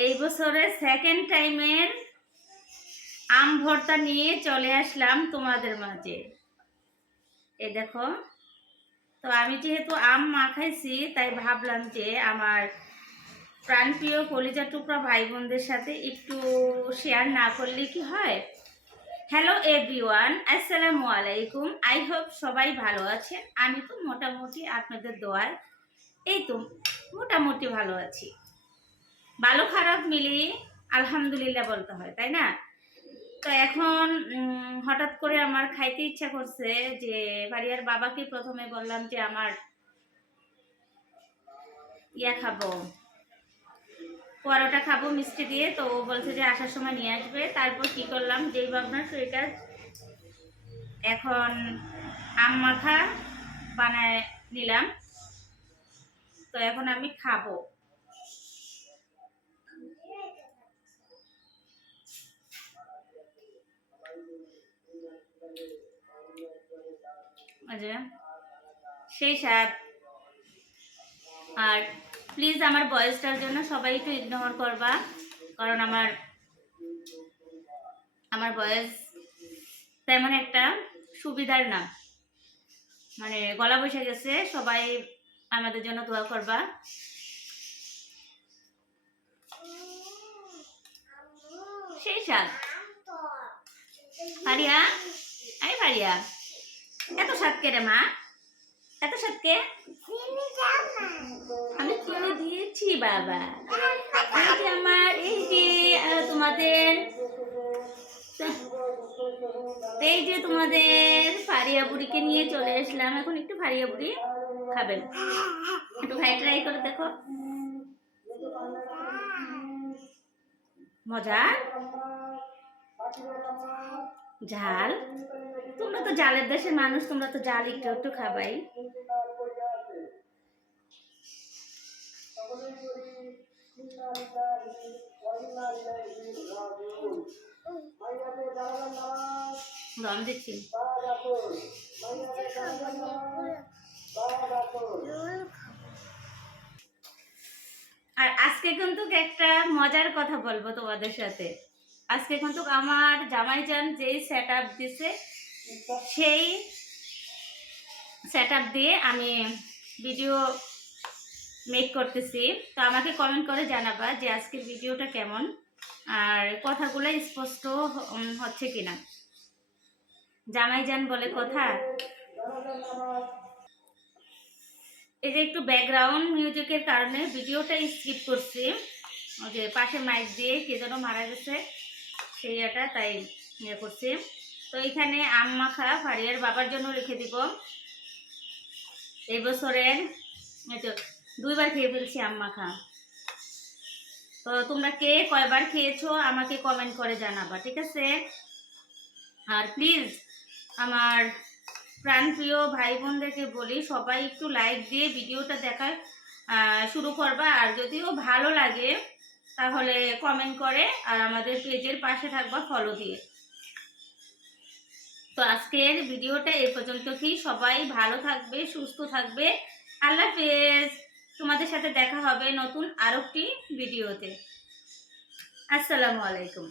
এই বছরের সেকেন্ড টাইমের আম ভর্তা নিয়ে চলে আসলাম তোমাদের মাঝে। এ দেখো, তো আমি যেহেতু আম মাখাইছি, তাই ভাবলাম যে আমার প্রাণপ্রিয় কলিজা টুকরা ভাই বোনদের সাথে একটু শেয়ার না করলে কি হয়? হ্যালো এভরিওয়ান আসসালামু আলাইকুম। আই হোপ সবাই ভালো আছেন আমি তো মোটামুটি আপনাদের দোয়ায়, এই তো মোটামুটি ভালো আছি। ভালো খারাপ মিলিয়ে আলহামদুলিল্লাহ বলতে হয়, তাই না? তো এখন হঠাৎ করে আমার খাইতে ইচ্ছা করছে যে বাড়িয়ার বাবাকে প্রথমে বললাম যে আমার ইয়া খাব, পরোটা খাব মিষ্টি দিয়ে। তো ও বলছে যে আসার সময় নিয়ে আসবে। তারপর কি করলাম, যেই ভাবনা কাজ এখন আম মাখা বানায় নিলাম। তো এখন আমি খাব। আচ্ছা সেই স্বাদ আর প্লিজ আমার বয়সটার জন্য সবাই একটু ইগনোর করবা, কারণ আমার আমার বয়স তেমন একটা সুবিধার না। মানে গলা বসে গেছে, সবাই আমাদের জন্য দোয়া করবা। সেই স্বাদ ফারিয়া, আরে ফারিয়া। এত স্বাদ রে মা? এত স্বাদ আমি চিনি দিয়েছি বাবা। এই আমার, এই যে তোমাদের, এই যে তোমাদের ফারিয়া বুড়িকে নিয়ে চলে আসলাম। এখন একটু ফারিয়া বুড়ি খাবেন একটু খাই ট্রাই করে দেখো। মজা? ঝাল তোমরা তো জালের দেশের মানুষ, তোমরা তো জাল একটু একটু খাবাই। আর আজকে কিন্তু একটা মজার কথা বলব তোমাদের সাথে। আজকে কিন্তু আমার জামাইজান যেই সেট আপ দিছে, সেই সেট দিয়ে আমি ভিডিও মেক করতেছি। তো আমাকে কমেন্ট করে জানাবা যে আজকের ভিডিওটা কেমন, আর কথাগুলো স্পষ্ট হচ্ছে কিনা। জামাইজান বলে কথা। এই যে একটু ব্যাকগ্রাউন্ড মিউজিকের কারণে ভিডিওটা স্কিপ করছি। ওই যে পাশে মাইক দিয়ে কে যেন মারা গেছে। সেই তাই ইয়ে করছি। তো এখানে আম মাখা ফারিয়ার বাবার জন্য রেখে দিব। এই বছরের দুইবার খেয়ে ফেলছি আম মাখা। তো তোমরা কে কয়বার খেয়েছো আমাকে কমেন্ট করে জানাবা ঠিক আছে? আর প্লিজ আমার প্রাণপ্রিয় ভাই বোনদেরকে বলি সবাই একটু লাইক দিয়ে ভিডিওটা আহ, শুরু করবা। আর যদিও ভালো লাগে তাহলে কমেন্ট করে আর আমাদের পেজের পাশে থাকবা ফলো দিয়ে। তো আজকের ভিডিওটা এ পর্যন্ত কি? সবাই ভালো থাকবে, সুস্থ থাকবে। আল্লাহ হাফেজ। তোমাদের সাথে দেখা হবে নতুন আরেকটি ভিডিওতে। আসসালামু আলাইকুম।